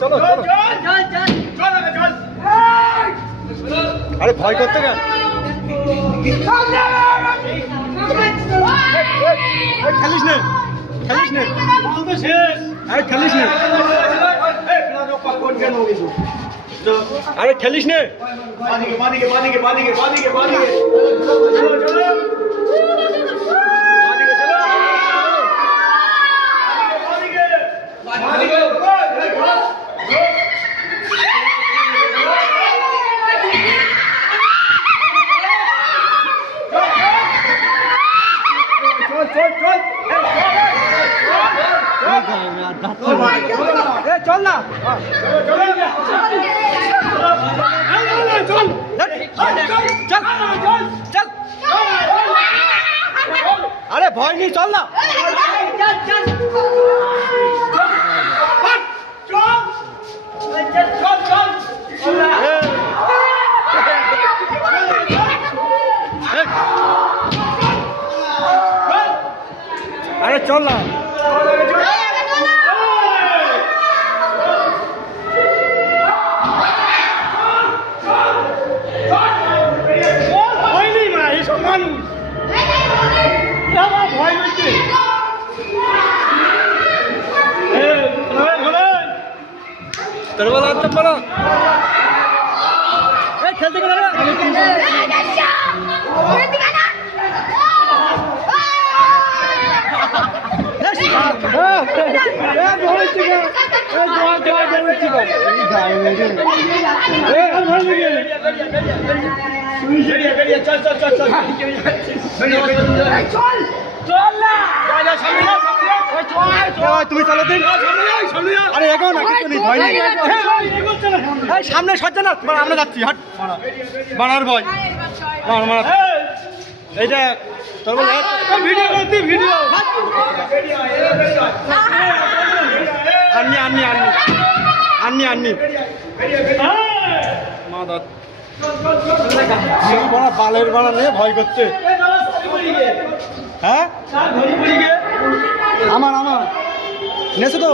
চলো আরে ভয় করতে কেন খেলিস নে খেলিস নে আরে খেলিস নে চল না আরে ভয় নেই চল না আরে চল না তোর বলা তো বলো খেলতে গেলে তুমি চলো দিন আরে এখন সামনে সজ্জা না আমরা যাচ্ছি হাট বাড়ার ভয় এইটা তোর বল ভিডিও আননি বালের বাড়া নিয়ে ভয় করছে হ্যাঁ আমার নেছো তো